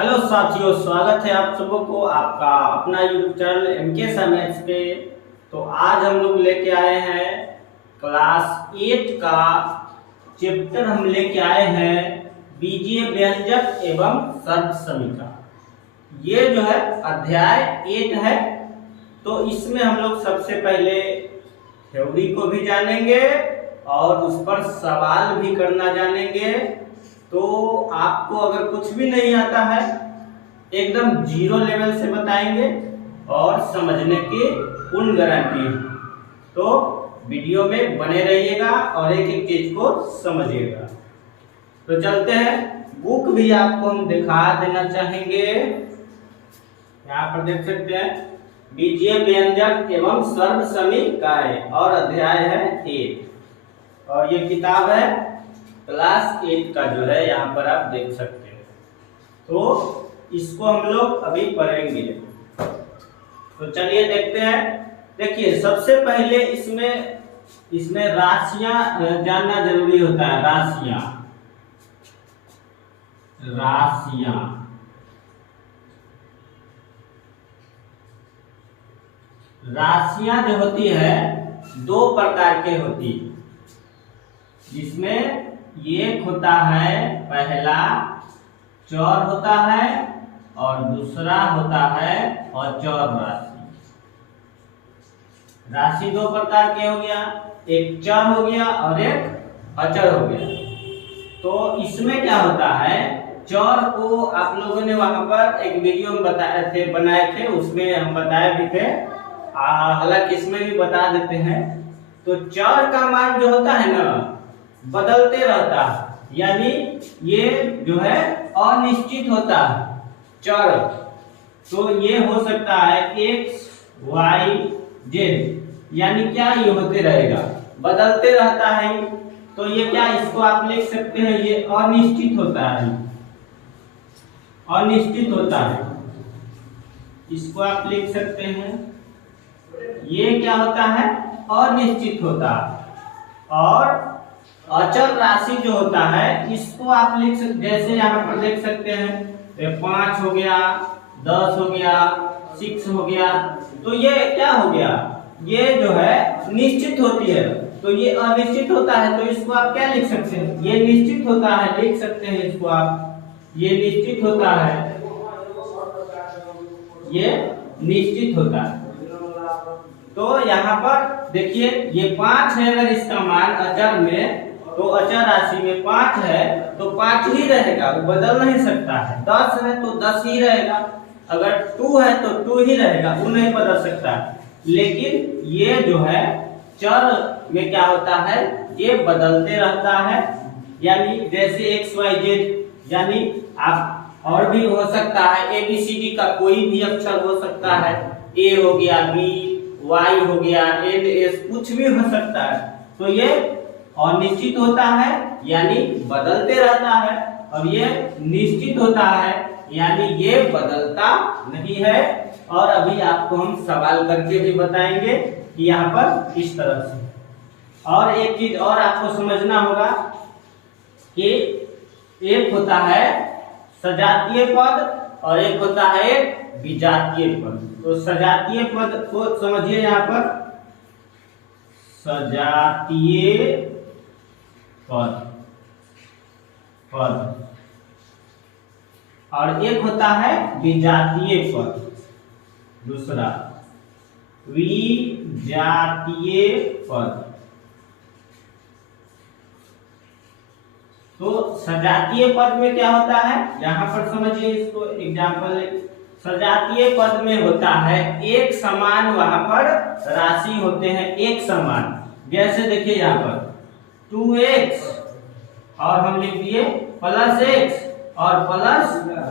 Hello साथियों, स्वागत है आप सबों को आपका अपना यूट्यूब चैनल एमके सा मैथ्स पे। तो आज हम लोग लेके आए हैं क्लास 8 का चैप्टर। हम लेके आए हैं बीजीय व्यंजक एवं सर्व समीका। ये जो है अध्याय 8 है। तो इसमें हम लोग सबसे पहले थ्योरी को भी जानेंगे और उस पर सवाल भी करना जानेंगे। तो आपको अगर कुछ भी नहीं आता है एकदम जीरो लेवल से बताएंगे और समझने की पूर्ण गारंटी है। तो वीडियो में बने रहिएगा और एक एक चीज को समझिएगा। तो चलते हैं, बुक भी आपको हम दिखा देना चाहेंगे। यहाँ पर देख सकते हैं बीजीय व्यंजक एवं सर्व समीकाएं और अध्याय है 8 और ये किताब है क्लास 8 का जो है, यहाँ पर आप देख सकते हैं। तो इसको हम लोग अभी पढ़ेंगे। तो चलिए देखते हैं। देखिए सबसे पहले इसमें राशियां जानना जरूरी होता है। राशियां जो होती है दो प्रकार के होती है, जिसमें एक होता है पहला चर होता है और दूसरा होता है अचर राशि। राशि दो प्रकार के हो गया, एक चर हो गया और एक अचर हो गया। तो इसमें क्या होता है, चर को आप लोगों ने वहां पर एक वीडियो में बनाए थे, उसमें हम बताए भी थे। हालांकि इसमें भी बता देते हैं। तो चर का मान जो होता है ना, बदलते रहता है, यानी ये जो है अनिश्चित होता है चर। तो ये हो सकता है x, y, z, यानी क्या ये होते रहेगा, बदलते रहता है। तो ये क्या, इसको आप लिख सकते हैं, ये अनिश्चित होता है। अनिश्चित होता है, इसको आप लिख सकते हैं। ये क्या होता है, अनिश्चित होता है। और अचर राशि जो होता है इसको आप लिख सकते, जैसे यहाँ पर देख सकते हैं 5 हो गया, 10 हो गया, 6 हो गया। तो ये क्या हो गया, ये जो है निश्चित होती है। तो ये अनिश्चित होता है, तो इसको आप क्या लिख सकते हैं, ये निश्चित होता है, लिख सकते हैं इसको आप, ये निश्चित होता है, ये निश्चित होता है। तो यहाँ पर देखिए ये 5 है, अगर इसका मान अचर में, तो अचर राशि में 5 है तो 5 ही रहेगा, वो बदल नहीं सकता है। 10 है तो 10 ही रहेगा, अगर 2 है तो 2 ही रहेगा, वो नहीं बदल सकता। लेकिन ये जो है चर में क्या होता है, ये बदलते रहता है। यानी जैसे x, y, z, यानी आप और भी हो सकता है, ABCD का कोई भी अक्षर हो सकता है, A हो गया, B, Y हो गया, N, S, कुछ भी हो सकता है। तो ये अनिश्चित होता है यानी बदलते रहता है, और ये निश्चित होता है यानी ये बदलता नहीं है। और अभी आपको हम सवाल करके भी बताएंगे कि यहाँ पर किस तरह से। और एक चीज और आपको समझना होगा कि एक होता है सजातीय पद और एक होता है विजातीय पद। तो सजातीय पद को समझिए, यहाँ पर सजातीय पद और एक होता है विजातीय पद, दूसरा विजातीय पद। तो सजातीय पद में क्या होता है, यहाँ पर समझिए इसको एग्जाम्पल। सजातीय पद में होता है एक समान, वहां पर राशि होते हैं एक समान। जैसे देखिए यहाँ पर 2x और हम लिख दिए प्लस x और प्लस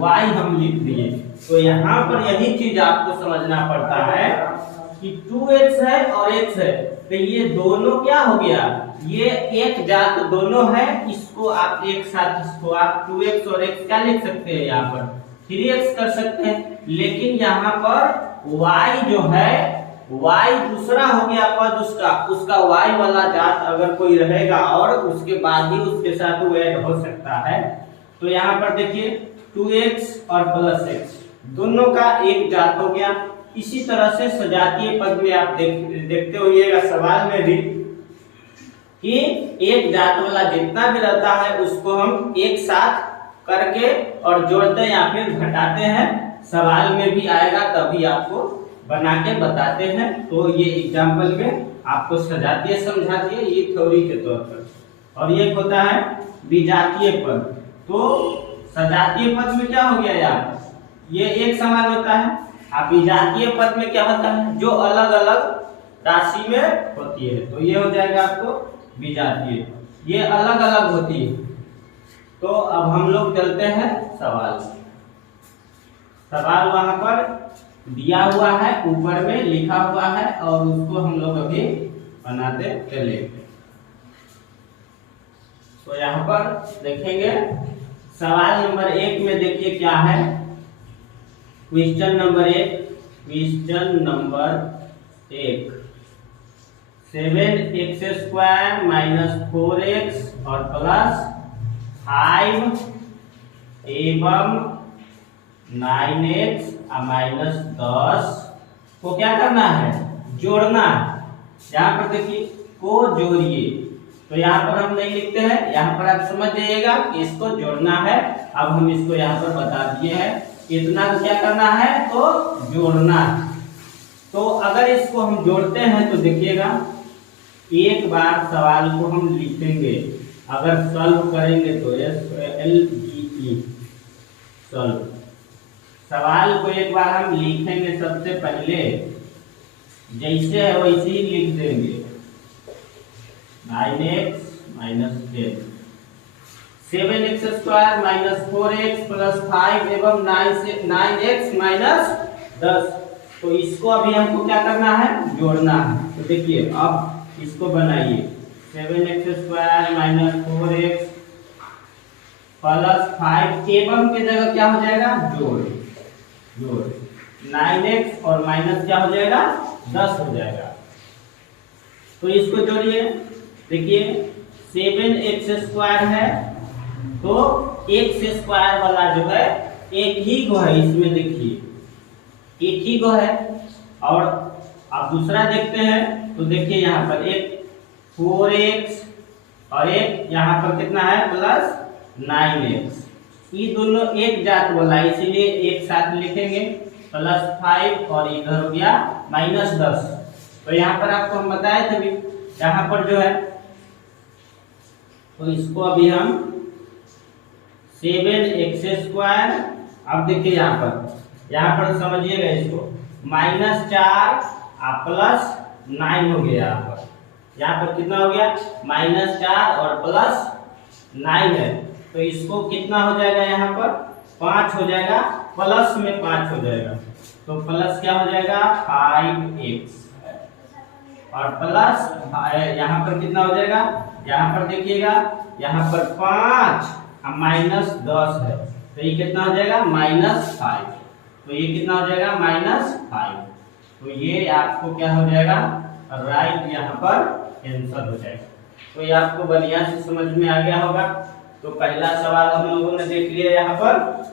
y हम लिख दिए। तो यहाँ पर यही चीज आपको समझना पड़ता है कि 2x है और x है, तो ये दोनों क्या हो गया, ये एक जात दोनों है। इसको आप एक साथ, इसको आप 2x और x क्या लिख सकते हैं, यहाँ पर 3x कर सकते हैं। लेकिन यहाँ पर y जो है, y दूसरा हो गया पद, उसका y वाला जात अगर कोई रहेगा और उसके बाद ही उसके साथ वो ऐड हो सकता है। तो यहाँ पर देखिए 2x और प्लस x दोनों का एक जात हो गया। इसी तरह से सजातीय पद में आप देखते होइएगा सवाल में भी कि एक जात वाला जितना भी रहता है उसको हम एक साथ करके और जोड़ते या फिर घटाते हैं, सवाल में भी आएगा तभी आपको बना के बताते हैं। तो ये एग्जाम्पल में आपको सजातीय समझा दिए, ये थ्योरी के तौर पर। और ये होता है विजातीय पद। तो सजातीय पद में क्या हो गया यार, ये एक समान होता है। अब विजातीय पद में क्या होता है, जो अलग अलग राशि में होती है, तो ये हो जाएगा आपको विजातीय, ये अलग अलग होती है। तो अब हम लोग चलते हैं सवाल। सवाल वहां पर दिया हुआ है, ऊपर में लिखा हुआ है और उसको हम लोग अभी बनाते चलेंगे। तो यहाँ पर देखेंगे सवाल नंबर 1 में देखिए क्या है। Question number 1, question number 1, 7x² minus 4x और प्लस 5 एवं 9x माइनस 10 को क्या करना है, जोड़ना है। यहाँ पर देखिए को जोड़िए, तो यहाँ पर हम नहीं लिखते हैं, यहाँ पर आप समझ जाइएगा कि इसको जोड़ना है। अब हम इसको यहाँ पर बता दिए हैं, इतना क्या करना है, तो जोड़ना है। तो अगर इसको हम जोड़ते हैं तो देखिएगा एक बार सवाल को हम लिखेंगे, अगर सॉल्व करेंगे तो SLVE सॉल्व, सवाल को एक बार हम लिखेंगे। सबसे पहले जैसे है वैसे ही लिख देंगे, 9x minus 10, 7x² minus 4x plus 5 एवं 9x माइनस 10। तो इसको अभी हमको क्या करना है, जोड़ना है। तो देखिए अब इसको बनाइए, 7x² माइनस 4x प्लस 5 एवं के जगह क्या हो जाएगा, जोड़ 9x और माइनस क्या हो जाएगा, 10 हो जाएगा। तो इसको जोड़िए, देखिए 7x² है तो x² वाला जो है एक ही गो है, इसमें देखिए एक ही गो है। और अब दूसरा देखते हैं तो देखिए यहाँ पर एक 4x और एक यहाँ पर कितना है प्लस 9x, ये दोनों एक जात वाला इसीलिए एक साथ लिखेंगे, प्लस 5 और इधर हो गया माइनस 10। तो यहाँ पर आपको हम बताए थे भी, यहाँ पर जो है तो इसको अभी हम 7x², अब देखिए यहाँ पर समझिएगा इसको, -4 प्लस 9 हो गया। यहाँ पर कितना हो गया, -4 और प्लस 9 है, तो इसको कितना हो जाएगा, यहाँ पर 5 हो जाएगा, प्लस में 5 हो जाएगा। तो प्लस क्या हो जाएगा 5x और प्लस यहाँ पर कितना हो जाएगा, यहाँ पर देखिएगा यहाँ पर 5 और माइनस 10 है, तो ये कितना हो जाएगा -5। तो ये कितना हो जाएगा -5। तो ये आपको क्या हो जाएगा, राइट यहाँ पर आंसर हो जाएगा। तो ये आपको बढ़िया से समझ में आ गया होगा। तो पहला सवाल हम लोगों ने देख लिया, यहाँ पर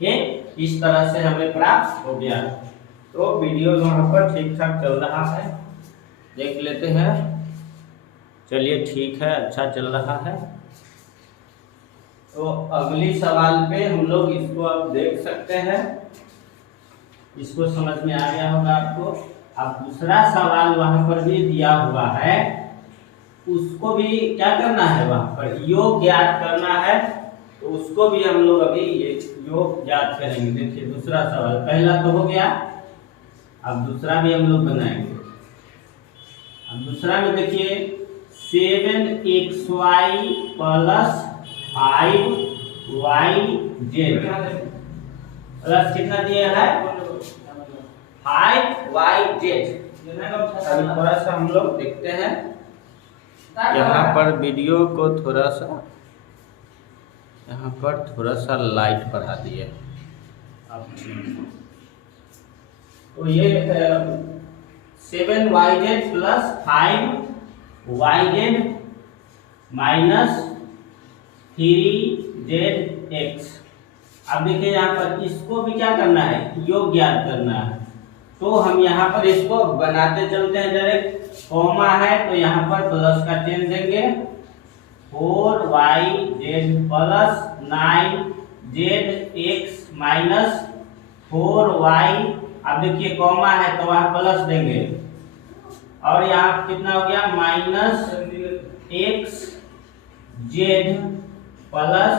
ये इस तरह से हमें प्राप्त हो गया। तो वीडियो यहाँ पर ठीक ठाक चल रहा है, देख लेते हैं। चलिए ठीक है, अच्छा चल रहा है। तो अगली सवाल पे हम लोग इसको अब देख सकते हैं, इसको समझ में आ गया होगा आपको। अब दूसरा सवाल वहां पर भी दिया हुआ है, उसको भी क्या करना है, वहां पर योग ज्ञात करना है। तो उसको भी हम लोग अभी ये योग ज्ञात करेंगे। देखिए दूसरा सवाल, पहला तो हो गया, अब दूसरा भी हम लोग बनाएंगे। अब दूसरा में देखिए 7xy प्लस 5yz प्लस कितना दिया है 5yz। थोड़ा सा हम लोग देखते हैं, यहाँ पर वीडियो को थोड़ा सा यहाँ पर थोड़ा सा लाइट बढ़ा दिए। तो ये 7yz plus 5yz minus 3zx अब देखिए यहाँ पर इसको भी क्या करना है, योग ज्ञात करना है। तो हम यहाँ पर इसको बनाते चलते हैं डायरेक्ट। कॉमा है तो यहाँ पर प्लस का चिन्ह देंगे, 4yz plus 9zx minus 4y। अब देखिए कॉमा है तो वहां प्लस देंगे, और यहाँ कितना हो गया, minus x z plus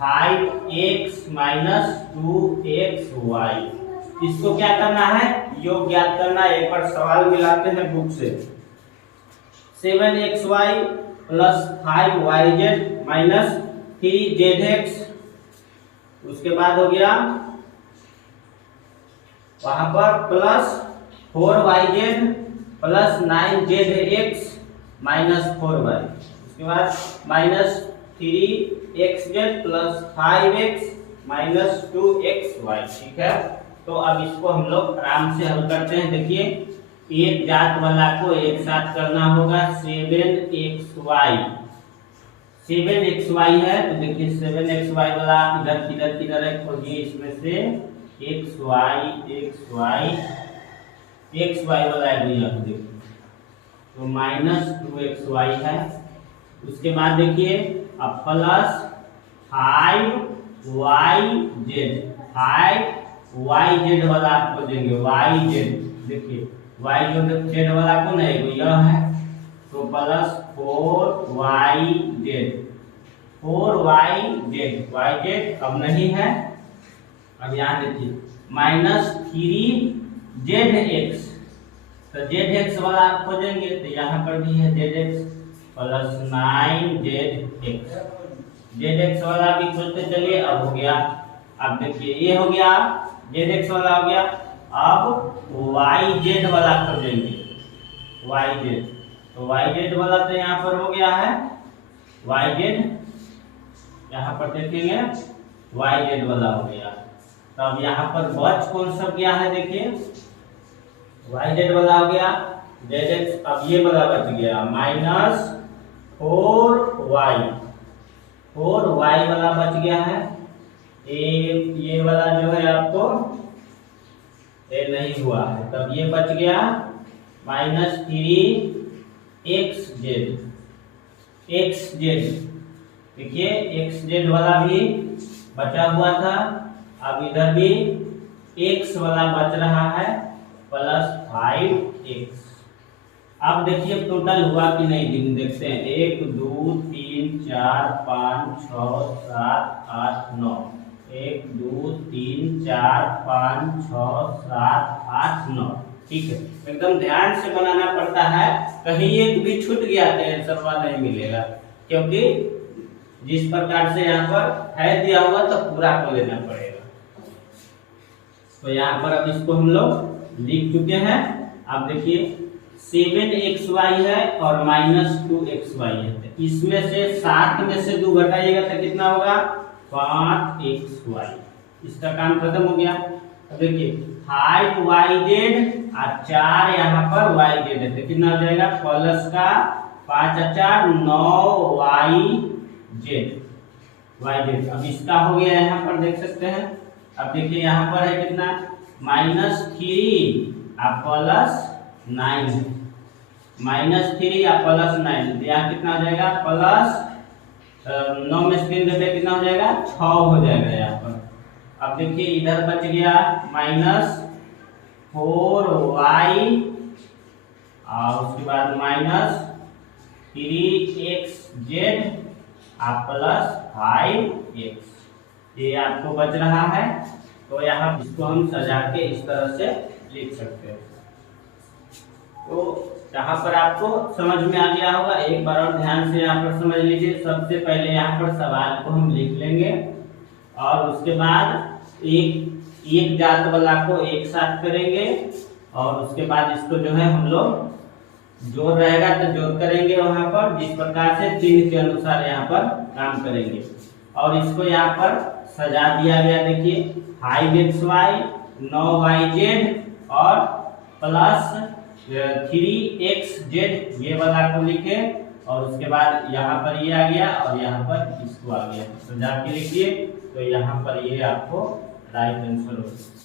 5x minus 2xy। इसको क्या करना है, योग ज्ञात करना है। एक बार सवाल मिलाते हैं बुक से। 7xy plus 5yz minus 3zx, उसके बाद हो गया वहां पर plus 4yz plus 9zx minus 4y, उसके बाद minus 3xz plus 5x minus 2xy। ठीक है, तो अब इसको हम लोग आराम से हल करते हैं। देखिए एक जात वाला को एक साथ करना होगा। 7xy 7xy है तो देखिए 7xy वाला इधर किधर किधर है, खोजिए इसमें से xy वाला है भैया, देखिए तो माइनस 2xy है। उसके बाद देखिए अब प्लस 5yz वाला आपको देंगे, yz देखिए yz वाला को नहीं, यह है तो प्लस 4yz अब नहीं है। अब यहाँ देखिए माइनस 3zx, तो zx वाला आप खोजेंगे तो यहाँ पर भी है zx प्लस 9zx वाला भी खोजते चलिए। अब हो गया, अब देखिए ये हो गया zx वाला हो गया। अब yz वाला खोजेंगे, yz तो yz वाला तो यहाँ पर हो गया है, yz यहाँ पर देखेंगे yz वाला हो गया। तो अब यहाँ पर बच कौन सा गया है, देखिए yz वाला हो गया, zx अब ये वाला बच गया माइनस 4y वाला बच गया है। ये वाला जो है आपको ये नहीं हुआ है, तब ये बच गया माइनस 3xz। देखिए xz वाला भी बचा हुआ था, अब इधर भी x वाला बच रहा है प्लस 5x। अब देखिए टोटल हुआ कि नहीं, देखते हैं 1 2 3 4 5 6 7 8 9, 1 2 3 4 5 6 7 8 9। ठीक है, एकदम ध्यान से बनाना पड़ता है, कहीं एक भी छूट गया तो आंसर वाला नहीं मिलेगा, क्योंकि जिस प्रकार से यहाँ पर है दिया हुआ तो पूरा को लेना पड़ेगा। तो यहाँ पर अब इसको हम लोग लिख चुके हैं। अब देखिए 7xy है और माइनस 2xy है, तो इसमें से 7 में से 2 घटाइएगा तो कितना होगा, 5xy। इसका काम खत्म हो गया। अब देखिए 5yz और 4 यहाँ पर yz है तो कितना हो जाएगा, प्लस का 5 और 4 9yz। अब इसका हो गया, यहाँ पर देख सकते हैं। अब देखिए यहाँ पर है कितना, माइनस 3 और प्लस 9, माइनस 3 और प्लस 9, यहाँ कितना हो जाएगा, प्लस 9 में से 3 घटे कितना हो जाएगा, 6 हो जाएगा यहाँ पर। अब देखिए इधर बच गया माइनस 4y और उसके बाद माइनस 3xz और प्लस 5x, ये आपको बच रहा है। तो यहाँ इसको हम सजा के इस तरह से लिख सकते हैं। तो यहाँ पर आपको समझ में आ गया होगा, एक बार और ध्यान से यहाँ पर समझ लीजिए। सबसे पहले यहाँ पर सवाल को हम लिख लेंगे और उसके बाद एक जात वाला को एक साथ करेंगे और उसके बाद इसको जो है हम लोग जोड़ रहेगा तो जोड़ करेंगे वहां पर, जिस प्रकार से चिन्ह के अनुसार यहाँ पर काम करेंगे। और इसको यहाँ पर सजा दिया गया, देखिए 5xy 9yz और प्लस 3xz ये वाला को लिखे और उसके बाद यहाँ पर ये आ गया और यहाँ पर इसको आ गया, सजा के लिखिए। तो यहाँ पर ये आपको राइट आंसर होगा।